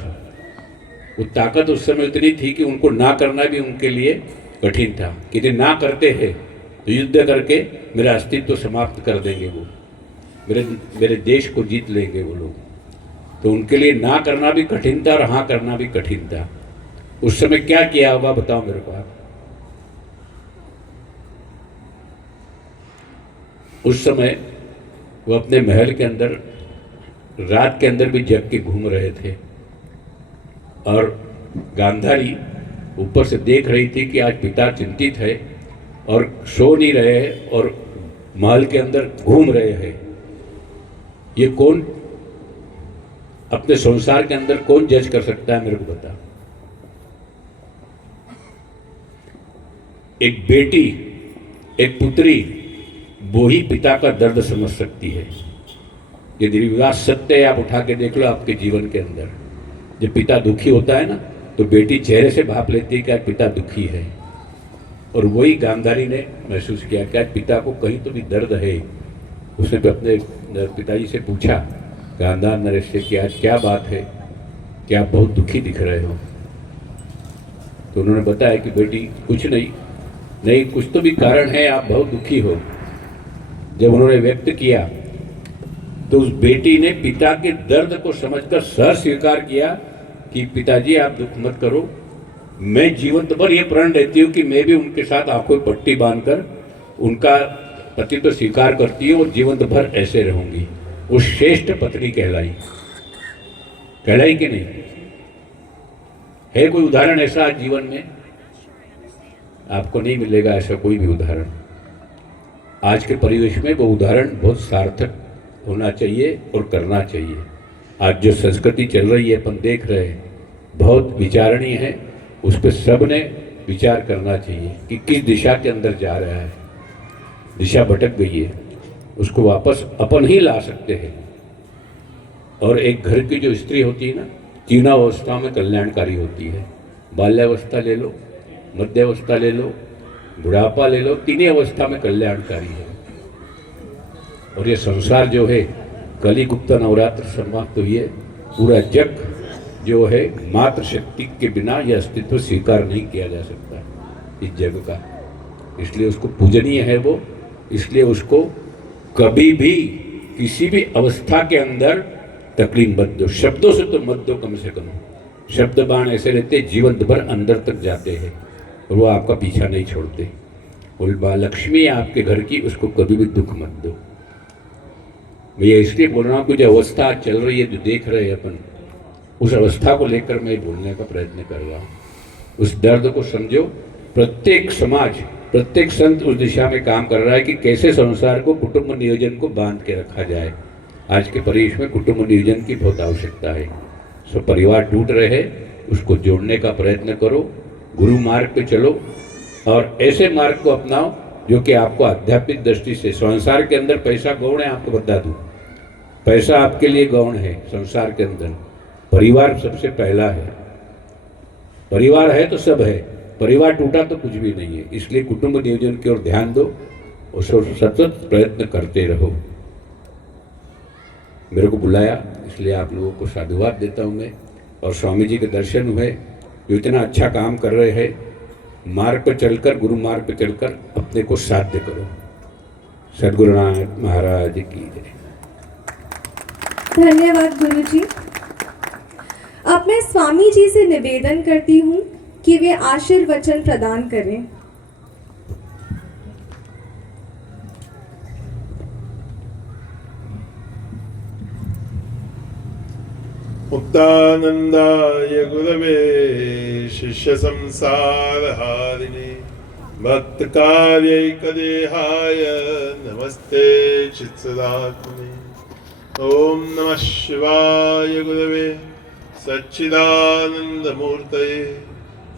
वो ताकत उस समय इतनी थी कि उनको ना करना भी उनके लिए कठिन था। कि यदि ना करते हैं तो युद्ध करके मेरा अस्तित्व समाप्त कर देंगे, वो मेरे देश को जीत लेंगे वो लोग। तो उनके लिए ना करना भी कठिन था और हाँ करना भी कठिन था। उस समय क्या किया होगा बताओ मेरे को आप? उस समय वो अपने महल के अंदर रात के अंदर भी जग के घूम रहे थे और गांधारी ऊपर से देख रही थी कि आज पिता चिंतित है और सो नहीं रहे हैं और महल के अंदर घूम रहे हैं। ये कौन अपने संसार के अंदर कौन जज कर सकता है, मेरे को बता। एक बेटी, एक पुत्री, वो ही पिता का दर्द समझ सकती है। ये निर्विवाद सत्य है, आप उठा के देख लो आपके जीवन के अंदर। जब पिता दुखी होता है ना, तो बेटी चेहरे से भाप लेती है कि आज पिता दुखी है। और वही गांधारी ने महसूस किया कि आज पिता को कहीं तो भी दर्द है। उसने अपने पिताजी से पूछा, गांधार नरेश से, कि आज क्या बात है, कि आप बहुत दुखी दिख रहे हो। तो उन्होंने बताया कि बेटी कुछ नहीं, कुछ तो भी कारण है, आप बहुत दुखी हो। जब उन्होंने व्यक्त किया तो उस बेटी ने पिता के दर्द को समझकर सह स्वीकार किया कि पिताजी आप दुख मत करो, मैं जीवंत भर ये प्रण लेती हूँ कि मैं भी उनके साथ आंखों में पट्टी बांधकर उनका पतित्व स्वीकार करती हूँ और जीवंत भर ऐसे रहूंगी। वो श्रेष्ठ पत्नी कहलाई कि नहीं? है कोई उदाहरण ऐसा आज जीवन में? आपको नहीं मिलेगा ऐसा कोई भी उदाहरण। आज के परिवेश में वो उदाहरण बहुत सार्थक होना चाहिए और करना चाहिए। आज जो संस्कृति चल रही है, अपन देख रहे हैं, बहुत विचारणीय है। उस पर सब ने विचार करना चाहिए कि किस दिशा के अंदर जा रहा है। दिशा भटक गई है, उसको वापस अपन ही ला सकते हैं। और एक घर की जो स्त्री होती है ना, तीनों अवस्थाओं में कल्याणकारी होती है। बाल्यावस्था ले लो, मध्यावस्था ले लो, बुढ़ापा ले लो, तीनों अवस्था में कल्याणकारी है। और ये संसार जो है, कली गुप्ता नवरात्र समाप्त हुई है। पूरा जग जो है मात्र शक्ति के बिना यह अस्तित्व स्वीकार नहीं किया जा सकता इस जग का। इसलिए उसको पूजनीय है वो, इसलिए उसको कभी भी किसी भी अवस्था के अंदर तकलीफ मत दो। शब्दों से तो मत दो, कम से कम शब्द बाण ऐसे रहते जीवंत भर अंदर तक जाते हैं और वो आपका पीछा नहीं छोड़ते। और माँ लक्ष्मी आपके घर की, उसको कभी भी दुख मत दो। मैं ये इसलिए बोल रहा हूँ कि जो अवस्था चल रही है, जो देख रहे हैं अपन, उस अवस्था को लेकर मैं बोलने का प्रयत्न कर रहा हूँ। उस दर्द को समझो। प्रत्येक समाज, प्रत्येक संत उस दिशा में काम कर रहा है कि कैसे संसार को, कुटुंब नियोजन को बांध के रखा जाए। आज के परिवेश में कुटुंब नियोजन की बहुत आवश्यकता है। सब परिवार टूट रहे हैं, उसको जोड़ने का प्रयत्न करो। गुरु मार्ग पे चलो और ऐसे मार्ग को अपनाओ जो कि आपको आध्यात्मिक दृष्टि से, संसार के अंदर पैसा गौण है, आपको बता दूं, पैसा आपके लिए गौण है। संसार के अंदर परिवार सबसे पहला है। परिवार है तो सब है, परिवार टूटा तो कुछ भी नहीं है। इसलिए कुटुंब नियोजन की ओर ध्यान दो और सतत प्रयत्न करते रहो। मेरे को बुलाया, इसलिए आप लोगों को साधुवाद देता हूँ मैं। और स्वामी जी के दर्शन हुए, जो इतना अच्छा काम कर रहे हैं। मार्ग पर चलकर, गुरु मार्ग पर चलकर अपने को साध्य करो। सद्गुरुनाथ महाराज की जय। धन्यवाद गुरुजी। अब मैं स्वामी जी से निवेदन करती हूँ कि वे आशीर्वचन प्रदान करें। मुक्तानंदाय गुरवे शिष्य संसार हारिणे भक्त कार्यैकदेहाय नमस्ते चित्सदात्मने। ओम नमः शिवाय गुरवे सच्चिदानंदमूर्तये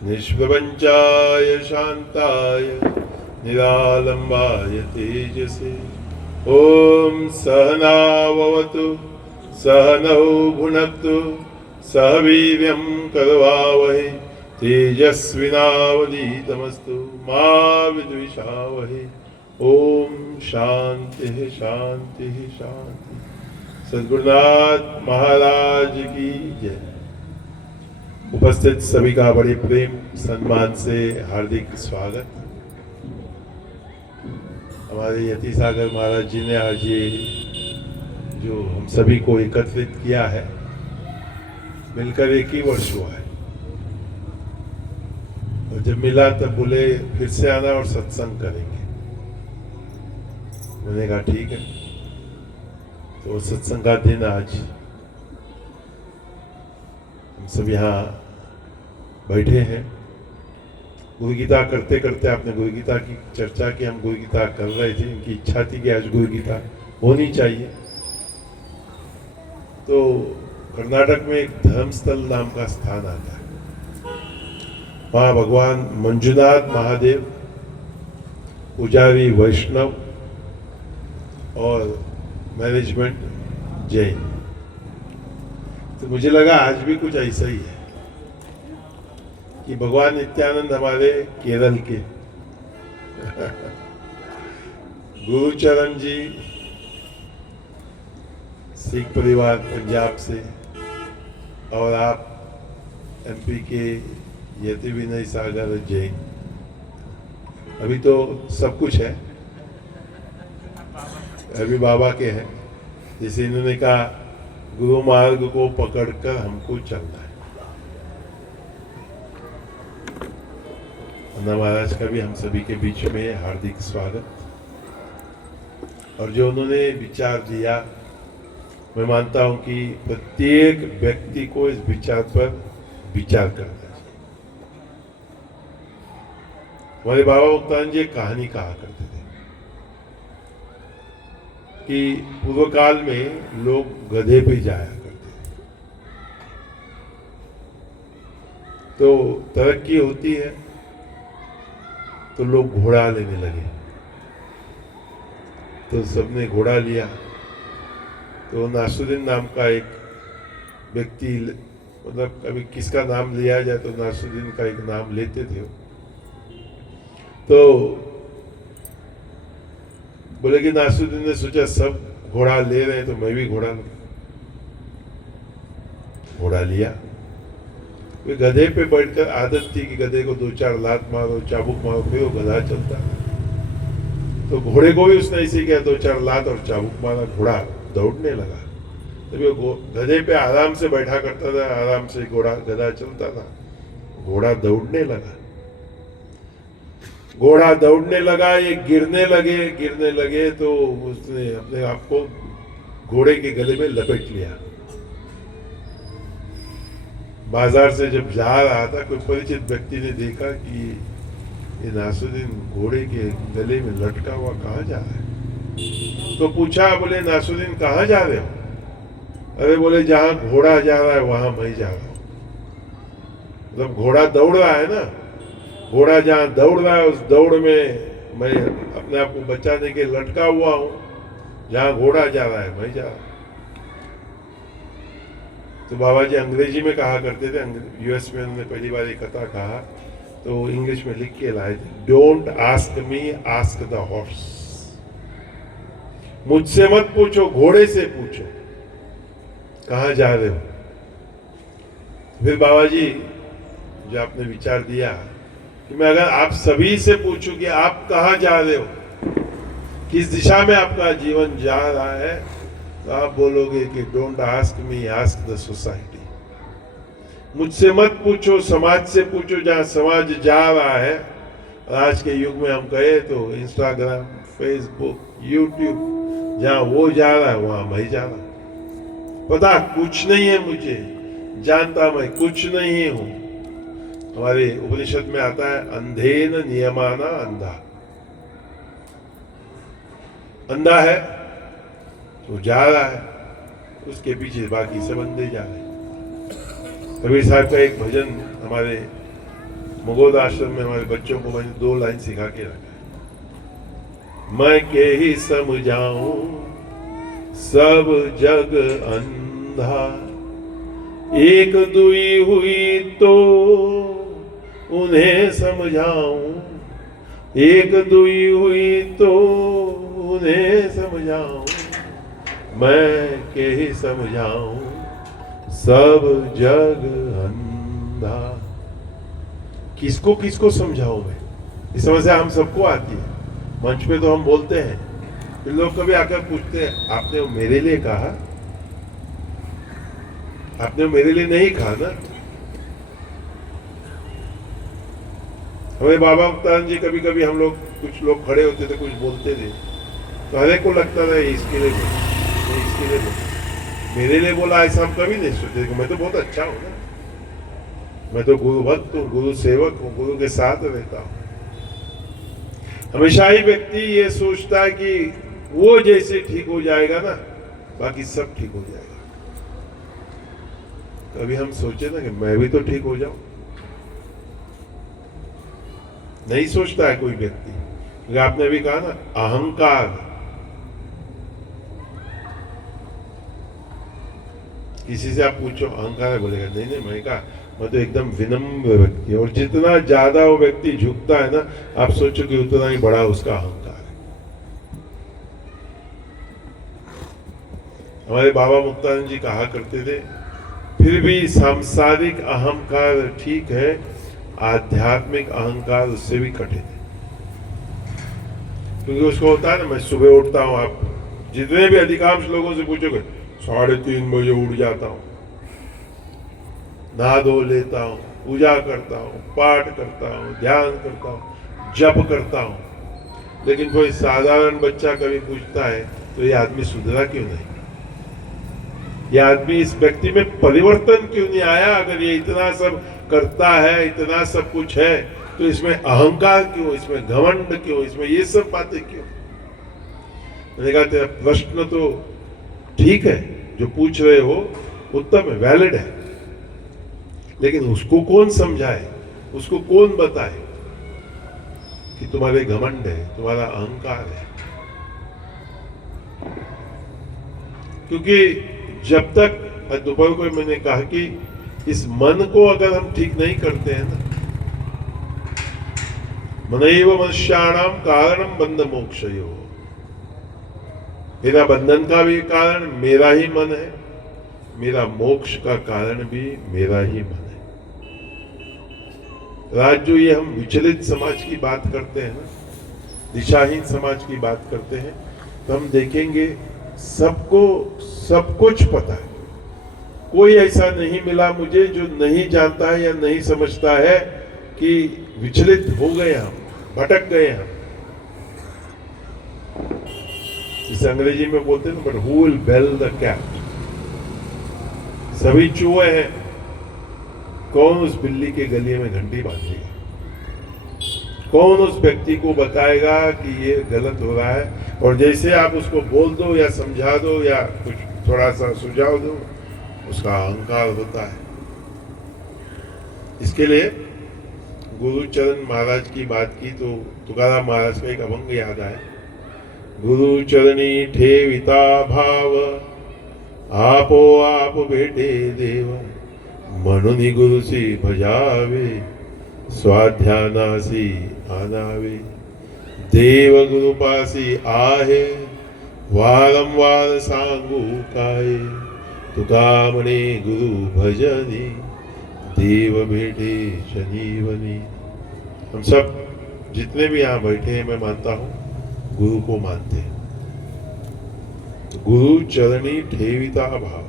निष्प्रपंचाय शांताय निरालंबाय तेजसे। ओम सहनाववतु सहनौ भुनक्तु सह वीर्यं करवावहै तेजस्विनावधीतमस्तु मा विद्विषावहै। ओम शांति शांति शांति। सद्गुरुनाथ महाराज की जय। उपस्थित सभी का बड़े प्रेम सम्मान से हार्दिक स्वागत। हमारे यति सागर महाराज जी ने आज ये जो हम सभी को एकत्रित किया है, मिलकर 1 ही वर्ष हुआ है। और जब मिला तब बोले फिर से आना और सत्संग करेंगे। मैंने कहा ठीक है। तो सत्संग का दिन आज हम सब यहाँ बैठे हैं। गुरु गीता करते करते आपने गुरु गीता की चर्चा की, हम गुरु गीता कर रहे थे। इनकी इच्छा थी कि आज गुरु गीता होनी चाहिए। तो कर्नाटक में एक धर्मस्थल नाम का स्थान आता है। वहाँ भगवान मंजुनाथ महादेव, पुजारी वैष्णव और मैनेजमेंट जैन। तो मुझे लगा आज भी कुछ ऐसा ही है कि भगवान नित्यानंद हमारे केरल के गुरुचरण जी सिख परिवार पंजाब से, और आप एमपी के यति विनय सागर जैन। अभी तो सब कुछ है, अभी बाबा के हैं। जैसे इन्होंने कहा गुरु मार्ग को पकड़कर हमको चलना है। अन्ना महाराज का भी हम सभी के बीच में हार्दिक स्वागत। और जो उन्होंने विचार दिया, मैं मानता हूं कि प्रत्येक व्यक्ति को इस विचार पर विचार करना चाहिए। हमारे बाबा मुक्तानंद जी एक कहानी कहा करते थे कि पूर्व काल में लोग गधे पे जाया करते थे। तो तरक्की होती है तो लोग घोड़ा लेने लगे। तो सबने घोड़ा लिया। तो नासुद्दीन नाम का एक व्यक्ति, मतलब कभी किसका नाम लिया जाए तो नासुद्दीन का एक नाम लेते थे। तो बोले कि नासुद्दीन ने सोचा सब घोड़ा ले रहे हैं तो मैं भी घोड़ा लूं। घोड़ा लिया। वे गधे पे बैठकर, आदत थी कि गधे को 2-4 लात मारो, चाबुक मारो, फिर वो गधा चलता। तो घोड़े को भी उसने ऐसे किया, 2-4 लात और चाबुक मारा, घोड़ा दौड़ने लगा। तभी वो गधे पे आराम से बैठा करता था, आराम से घोड़ा गधा चलता था। घोड़ा दौड़ने लगा। घोड़ा दौड़ने लगा, ये गिरने लगे तो उसने अपने आप को घोड़े के गले में लपेट लिया। बाजार से जब जा रहा था, कोई परिचित व्यक्ति ने देखा कि ये नासुद्दीन घोड़े के गले में लटका हुआ कहाँ जा रहा है। तो पूछा, बोले नासुद्दीन कहाँ जा रहे हो? अरे बोले जहां घोड़ा जा रहा है वहां मैं जा रहा हूं। मतलब घोड़ा दौड़ रहा है ना, घोड़ा जहां दौड़ रहा है उस दौड़ में मैं अपने आप को बचाने के लटका हुआ हूं। जहां घोड़ा जा रहा है मैं जा रहा हूं। तो बाबा जी अंग्रेजी में कहा करते थे। यूएस में उन्होंने पहली बार एक कथा कहा तो इंग्लिश में लिख के लाए थे, don't ask me, ask the horse. मुझसे मत पूछो, घोड़े से पूछो कहां जा रहे हो। फिर बाबा जी जो आपने विचार दिया कि मैं अगर आप सभी से पूछूं कि आप कहां जा रहे हो, किस दिशा में आपका जीवन जा रहा है, तो आप बोलोगे कि don't ask me, ask the society. मुझसे मत पूछो, समाज से पूछो जहां समाज जा रहा है। और आज के युग में हम कहे तो इंस्टाग्राम, फेसबुक, यूट्यूब, जहां वो जा रहा है वहां मैं जा रहा हूं। पता कुछ नहीं है मुझे, जानता मैं कुछ नहीं हूं। हमारे उपनिषद में आता है, अंधेन नियमाना अंधा। अंधा है तो जा रहा है, उसके पीछे बाकी सब अंधे जा रहे हैं। कबीर साहब का एक भजन हमारे मगोद आश्रम में हमारे बच्चों को मैंने 2 लाइन सिखा के रखा है। मैं के ही समझाऊं सब जग अंधा, एक दुई हुई तो उन्हें समझाऊं, एक दुई हुई तो उन्हें समझाऊं, मैं के ही समझाऊं सब जग अंधा। किसको किसको समझाऊं मैं? इस समस्या हम सबको आती है। मंच पे तो हम बोलते हैं, फिर लोग कभी आकर पूछते हैं, आपने वो मेरे लिए कहा? आपने वो मेरे लिए नहीं कहा ना। हमें बाबा मुक्तानंद जी कभी कभी हम लोग, कुछ लोग खड़े होते थे, कुछ बोलते थे, तो हर एक को लगता था इसके लिए बोला, ये इसके लिए बोला, मेरे लिए बोला, ऐसा हम कभी नहीं सोचते कि मैं तो बहुत अच्छा हूँ ना, मैं तो गुरु भक्त हूँ, गुरु सेवक हूँ, गुरु के साथ रहता हूँ। हमेशा ही व्यक्ति ये सोचता है कि वो जैसे ठीक हो जाएगा ना, बाकी सब ठीक हो जाएगा। कभी हम सोचे ना कि मैं भी तो ठीक हो जाऊं, नहीं सोचता है कोई व्यक्ति। क्योंकि आपने भी कहा ना, अहंकार, किसी से आप पूछो अहंकार है, बोलेगा नहीं नहीं, मैं कहा मैं तो एकदम विनम्र व्यक्ति। और जितना ज्यादा वो व्यक्ति झुकता है ना, आप सोचो कि उतना ही बड़ा उसका अहंकार है। हमारे बाबा मुक्तानंद जी कहा करते थे, फिर भी सांसारिक अहंकार ठीक है, आध्यात्मिक अहंकार उससे भी कठिन है। क्योंकि उसको होता है ना, मैं सुबह उठता हूं, आप जितने भी अधिकांश लोगों से पूछोगे 3:30 बजे उठ जाता हूं, नहा धो लेता हूं, पूजा करता हूं, पाठ करता हूं, ध्यान करता हूं, जप करता हूं। लेकिन कोई साधारण बच्चा कभी पूछता है तो ये आदमी सुधरा क्यों नहीं, ये आदमी, इस व्यक्ति में परिवर्तन क्यों नहीं आया? अगर ये इतना सब करता है, इतना सब कुछ है, तो इसमें अहंकार क्यों, इसमें घमंड क्यों, इसमें ये सब बातें क्यों? मैंने कहा तेरा प्रश्न तो ठीक है, जो पूछ रहे हो उत्तम है, वैलिड है, लेकिन उसको कौन समझाए, उसको कौन बताए कि तुम्हारे घमंड है, तुम्हारा अहंकार है? क्योंकि जब तक, दोपहर को मैंने कहा कि इस मन को अगर हम ठीक नहीं करते हैं ना, मनैव मनुष्याणाम कारणम बंध मोक्षयो, मेरा बंधन का भी कारण मेरा ही मन है, मेरा मोक्ष का कारण भी मेरा ही मन है। राज जो ये हम विचलित समाज की बात करते हैं ना, दिशाहीन समाज की बात करते हैं, तो हम देखेंगे सबको सब कुछ पता है। कोई ऐसा नहीं मिला मुझे जो नहीं जानता है या नहीं समझता है कि विचलित हो गए हम, भटक गए हम। इस अंग्रेजी में बोलते हैं ना, but who will bell the cat, सभी चूहे हैं, कौन उस बिल्ली के गले में घंटी बांधेगा? कौन उस व्यक्ति को बताएगा कि ये गलत हो रहा है? और जैसे आप उसको बोल दो या समझा दो या कुछ थोड़ा सा सुझाव दो, उसका अहंकार होता है। इसके लिए गुरुचरण महाराज की बात की तो तुकाराम महाराज का एक अभंग याद आया, गुरु चरणी ठेविता भाव, आपो आप भेटे देव, म्हणून गुरुसी भजावे, स्वाध्यानासी आनावे, देव गुरुपासी आहे, वारंवार सांगू काय, तुका म्हणे गुरु भजनी, देव भेटे शनिवनी। हम सब जितने भी यहाँ बैठे हैं, मैं मानता हूँ गुरु को मानते हैं। गुरु चरणी ठेविता भाव,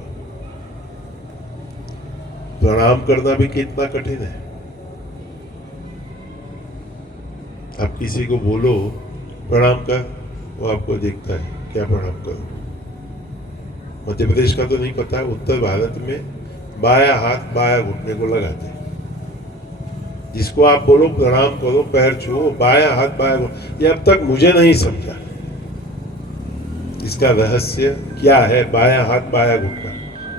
प्रणाम करना भी कितना कठिन है। आप किसी को बोलो प्रणाम कर, वो आपको देखता है क्या प्रणाम करो। मध्य प्रदेश का तो नहीं पता है, उत्तर भारत में बाया हाथ बाया घुटने को लगाते हैं। जिसको आप बोलो प्रणाम करो, पैर छुओ, बाया हाथ बाया घुटने, ये अब तक मुझे नहीं समझा इसका रहस्य क्या है, बाया हाथ बाया घुटना।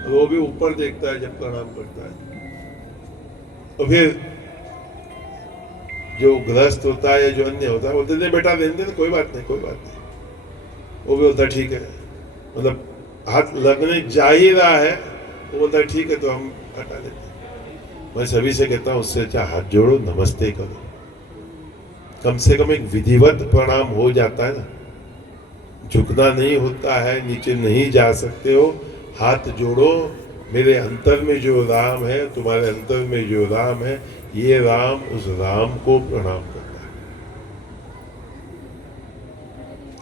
वो भी ऊपर देखता है जब प्रणाम करता है। तो फिर जो गृहस्थ होता है या जो अन्य होता है, बोलते नहीं बेटा देने देना, कोई बात नहीं, कोई बात नहीं। वो भी बोलता है ठीक है, मतलब हाथ लगने जा ही रहा है, वो बोलता है ठीक है, तो हम हटा लेते हैं। मैं सभी से कहता हूँ उससे अच्छा हाथ जोड़ो, नमस्ते करो, कम से कम एक विधिवत प्रणाम हो जाता है ना। झुकना नहीं होता है, नीचे नहीं जा सकते हो, हाथ जोड़ो, मेरे अंतर में जो राम है, तुम्हारे अंतर में जो राम है, ये राम उस राम को प्रणाम करता है।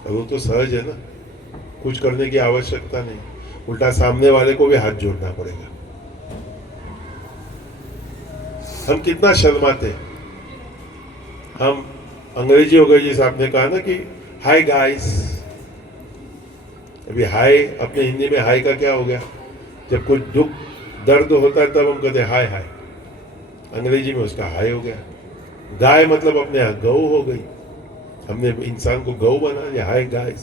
और वो तो सहज है ना, कुछ करने की आवश्यकता नहीं, उल्टा सामने वाले को भी हाथ जोड़ना पड़ेगा। हम कितना शर्माते हैं। हम अंग्रेजी हो गई, जैसे आपने कहा ना कि हाय गाइस, अभी हाय, अपने हिंदी में हाय का क्या हो गया? जब कुछ दुख दर्द होता है तब हम कहते हैं हाय हाय, अंग्रेजी में उसका हाय हो गया। गाय मतलब अपने यहाँ गौ हो गई, हमने इंसान को गौ बना दिया, हाय गाइस।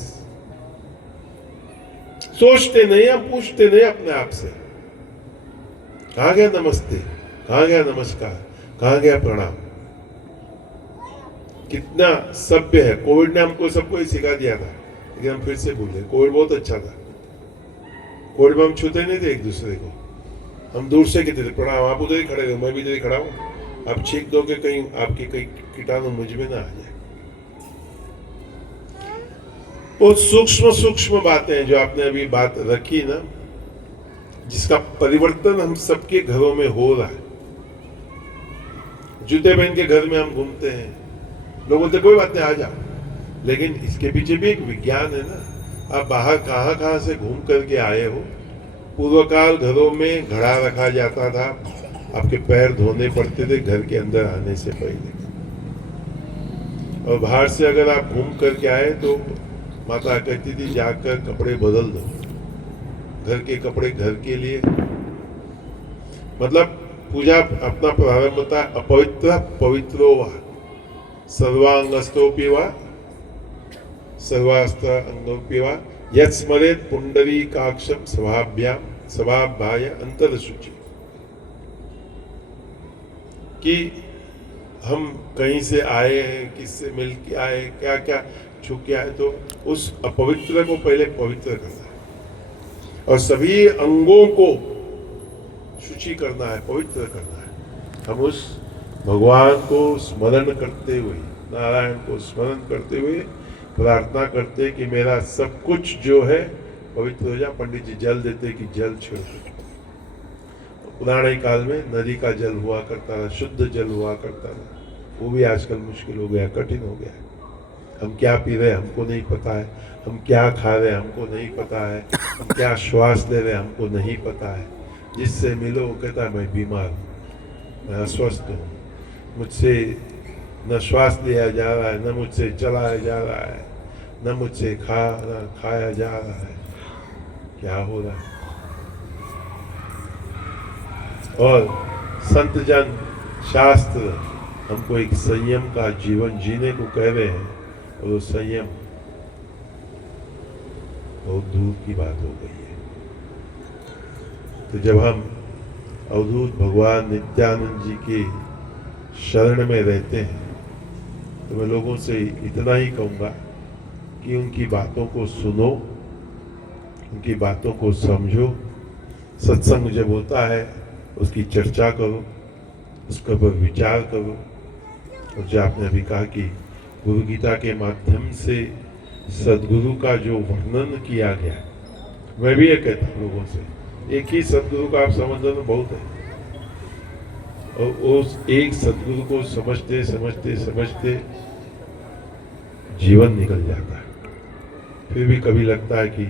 सोचते नहीं, हम पूछते नहीं अपने आप से, कहाँ गया नमस्ते, कहाँ गया नमस्कार, कहाँ गया प्रणाम? कितना सभ्य है। कोविड ने हमको सबको ही सिखा दिया था, लेकिन हम फिर से भूल गए। कोविड बहुत अच्छा था। कोविड में हम छूते नहीं थे एक दूसरे को, हम दूर से कहते थे प्रणाम, आप उधर ही खड़े रहो, मैं भी इधर ही खड़ा हूं, आप छींक दोगे कहीं आपके कई कीटाणु मुझ में ना आ जाए। बहुत सूक्ष्म सूक्ष्म बातें हैं जो आपने अभी बात रखी ना, जिसका परिवर्तन हम सबके घरों में हो रहा है। जूते पहन के घर में हम घूमते हैं, लोग बोलते कोई बात नहीं आ जाओ, लेकिन इसके पीछे भी एक विज्ञान है ना। आप बाहर कहाँ कहाँ से घूम करके आए हो। पूर्व काल घरों में घड़ा रखा जाता था, आपके पैर धोने पड़ते थे घर के अंदर आने से पहले, और बाहर से अगर आप घूम करके आए तो माता कहती थी जाकर कपड़े बदल दो, घर के कपड़े घर के लिए। मतलब पूजा अपना प्रारंभ होता है अपवित्र पवित्रो वा सर्वांगस्तोपि वा सर्वास्त्र अंगोपि वा यत् स्मरेत् पुंडरीकाक्षं स्वभाव्याय अंतरशुचि। कि हम कहीं से आए हैं, किससे मिल के आए, क्या क्या छू के आए, तो उस अपवित्र को पहले पवित्र करना है और सभी अंगों को शुचि करना है, पवित्र करना है। हम उस भगवान को स्मरण करते हुए, नारायण को स्मरण करते हुए प्रार्थना करते कि मेरा सब कुछ जो है पवित्र हो जाए। पंडित जी जल देते कि जल छिड़क। पुराने काल में नदी का जल हुआ करता था, शुद्ध जल हुआ करता था, वो भी आजकल मुश्किल हो गया, कठिन हो गया। हम क्या पी रहे हमको नहीं पता है, हम क्या खा रहे हमको नहीं पता है, हम क्या श्वास ले रहे हमको नहीं पता है। जिससे मिलो वो कहता है मैं बीमार हूँ, मैं अस्वस्थ हूँ, मुझसे न श्वास लिया जा रहा है, न मुझसे चलाया जा रहा है, न मुझसे खाया जा रहा है, क्या हो रहा है। और संत जन शास्त्र हमको एक संयम का जीवन जीने को कह रहे हैं, और वो संयम बहुत दूर की बात हो गई है। तो जब हम अवधूत भगवान नित्यानंद जी के शरण में रहते हैं तो मैं लोगों से इतना ही कहूँगा कि उनकी बातों को सुनो, उनकी बातों को समझो। सत्संग जब होता है उसकी चर्चा करो, उसके ऊपर विचार करो। और जो आपने अभी कहा कि गुरु गीता के माध्यम से सदगुरु का जो वर्णन किया गया, मैं भी ये कहता हूँ लोगों से, एक ही सदगुरु का आप समझना तो बहुत है, और उस एक सदगुरु को समझते समझते समझते जीवन निकल जाता है। फिर भी कभी लगता है कि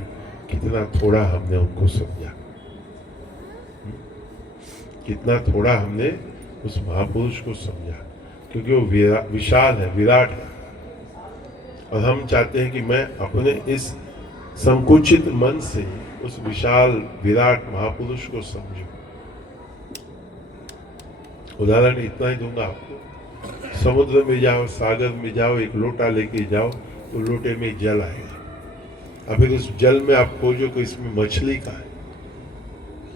कितना थोड़ा हमने उनको समझा, कितना थोड़ा हमने उस महापुरुष को समझा, क्योंकि वो विशाल है, विराट है। और हम चाहते हैं कि मैं अपने इस संकुचित मन से उस विशाल विराट महापुरुष को समझूं। उदाहरण इतना ही दूंगा आपको। समुद्र में जाओ, सागर में जाओ, एक लोटा लेके जाओ तो लोटे में जल आएगा। अब फिर उस जल में आप खोजो कि इसमें मछली का है।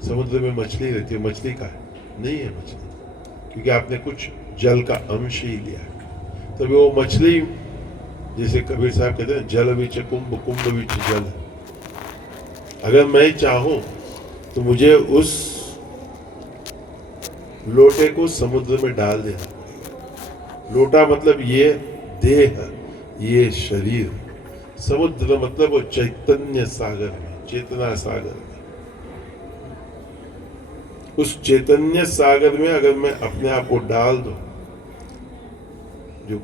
समुद्र में मछली रहती है, मछली का है नहीं है मछली, क्योंकि आपने कुछ जल का अंश ही लिया है। तो वो मछली, जैसे कबीर साहब कहते हैं, जल विच कुंभ, कुंभ विच जल। अगर मैं चाहूं तो मुझे उस लोटे को समुद्र में डाल देना पड़ेगा। लोटा मतलब ये देह, ये शरीर। समुद्र मतलब वो चैतन्य सागर में, चेतना सागर में। उस चैतन्य सागर में अगर मैं अपने आप को डाल दूं, जो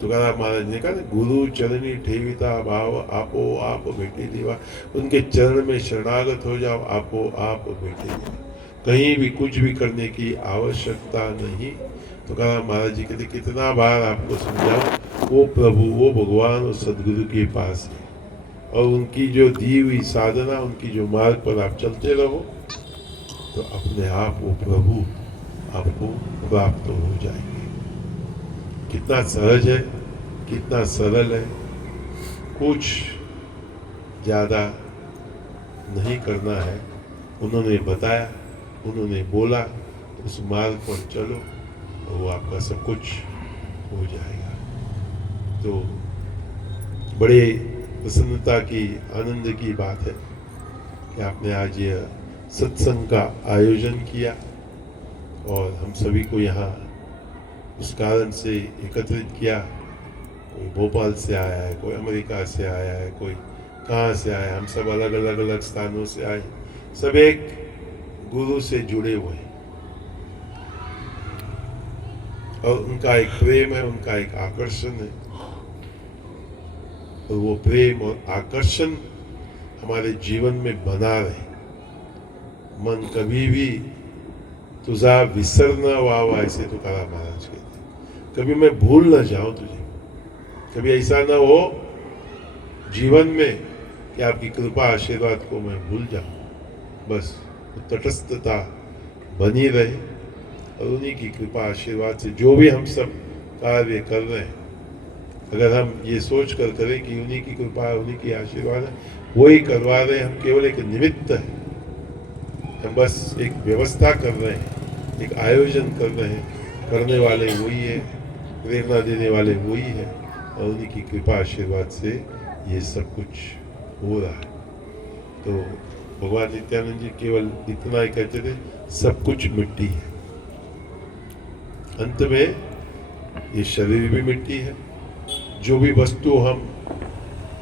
तुकाराम महाराज ने कहा ना, गुरु चरणी ठेविता भाव आपो आप भेटी देवा। उनके चरण में शरणागत हो जाओ, आपो आप भेटी देवा। कहीं भी कुछ भी करने की आवश्यकता नहीं। तुकाराम महाराज जी कहते कितना बार आपको समझाओ, वो प्रभु, वो भगवान, वो सदगुरु के पास है। और उनकी जो दी हुई साधना, उनकी जो मार्ग पर आप चलते रहो, तो अपने आप वो प्रभु आपको प्राप्त हो जाएंगे। कितना सहज है, कितना सरल है, कुछ ज़्यादा नहीं करना है। उन्होंने बताया, उन्होंने बोला, उस मार्ग पर चलो और वो आपका सब कुछ हो जाएगा। तो बड़े प्रसन्नता की, आनंद की बात है कि आपने आज यह सत्संग का आयोजन किया और हम सभी को यहाँ उस कारण से एकत्रित किया। कोई भोपाल से आया है, कोई अमेरिका से आया है, कोई कहाँ से आया है, हम सब अलग अलग अलग स्थानों से आए, सब एक गुरु से जुड़े हुए हैं और उनका एक प्रेम है, उनका एक आकर्षण है। और वो प्रेम और आकर्षण हमारे जीवन में बना रहे। मन कभी भी तुझा विसर न वावा, ऐसे तुकाराम महाराज कहते, कभी मैं भूल न जाऊं तुझे। कभी ऐसा न हो जीवन में कि आपकी कृपा आशीर्वाद को मैं भूल जाऊं। बस तटस्थता बनी रहे और उन्हीं की कृपा आशीर्वाद से जो भी हम सब कार्य कर रहे हैं, अगर हम ये सोच कर करें कि उन्हीं की कृपा, उन्हीं की आशीर्वाद है, वही करवा रहे हैं, हम केवल एक निमित्त है, हम बस एक व्यवस्था कर रहे हैं, एक आयोजन कर रहे हैं, करने वाले वही है, प्रेरणा देने वाले वही है और उन्हीं की कृपा आशीर्वाद से ये सब कुछ हो रहा है। तो भगवान नित्यानंद जी केवल इतना ही कहते थे, सब कुछ मिट्टी है, अंत में ये शरीर भी मिट्टी है, जो भी वस्तु हम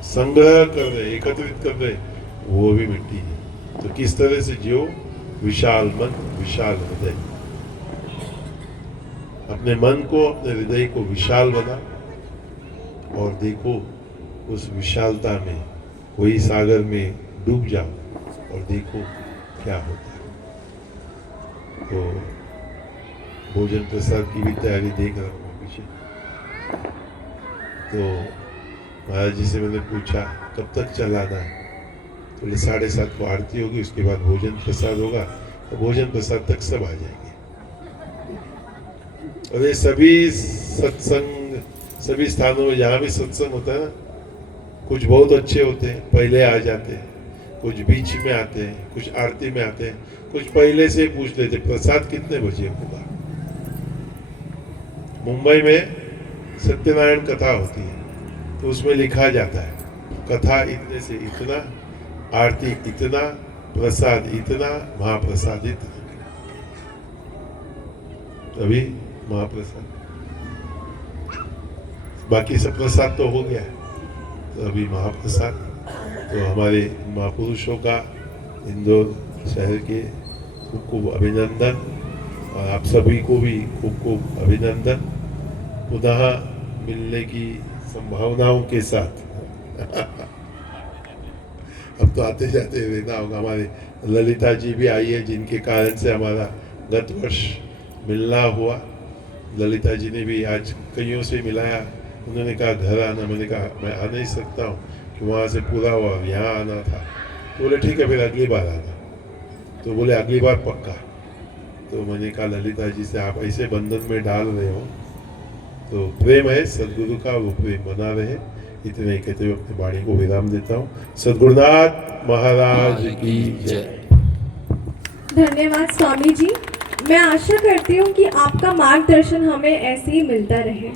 संग्रह कर रहे, एकत्रित कर रहे, वो भी मिट्टी है। तो किस तरह से जियो, विशाल मन, विशाल हृदय। अपने मन को, अपने हृदय को विशाल बना और देखो उस विशालता में, वही सागर में डूब जाओ और देखो क्या होता है। तो भोजन प्रसाद की भी तैयारी देख रहा हूँ पीछे। तो महाराज जी से मैंने पूछा कब तक चलाना है, तो 7:30 को आरती होगी, उसके बाद भोजन प्रसाद होगा, तो भोजन प्रसाद तक सब आ जाएंगे। और ये सभी सत्संग, सभी स्थानों में जहाँ भी सत्संग होता है ना, कुछ बहुत अच्छे होते हैं, पहले आ जाते हैं, कुछ बीच में आते हैं, कुछ आरती में आते हैं, कुछ पहले से पूछ लेते प्रसाद कितने बजे होगा। मुंबई में सत्यनारायण कथा होती है, तो उसमें लिखा जाता है कथा इतने से इतना, आरती इतना, प्रसाद इतना, महाप्रसाद इतना। तभी महाप्रसाद, बाकी सब प्रसाद तो हो गया है, तो अभी महाप्रसाद। तो हमारे महापुरुषों का इंदौर शहर के खूब खूब अभिनंदन और आप सभी को भी खूब खूब अभिनंदन। पुनः मिलने की संभावनाओं के साथ अब तो आते जाते रहना होगा। हमारे ललिता जी भी आई है, जिनके कारण से हमारा गत वर्ष मिलना हुआ। ललिता जी ने भी आज कईयों से मिलाया, उन्होंने कहा घर आना, मैंने कहा मैं आ नहीं सकता हूँ कि वहाँ से पूरा हुआ, यहाँ आना था। तो बोले ठीक है फिर अगली बार आना, तो बोले अगली बार पक्का। तो मैंने कहा ललिता जी से आप ऐसे बंधन में डाल रहे हो, तो प्रेम है सदगुरु का, वो प्रेम बना रहे। इतने ही कहते हुए अपनी वाणी को विराम देता हूँ। सदगुरुनाथ महाराज की जय। धन्यवाद स्वामी जी। मैं आशा करती हूँ कि आपका मार्गदर्शन हमें ऐसे ही मिलता रहे।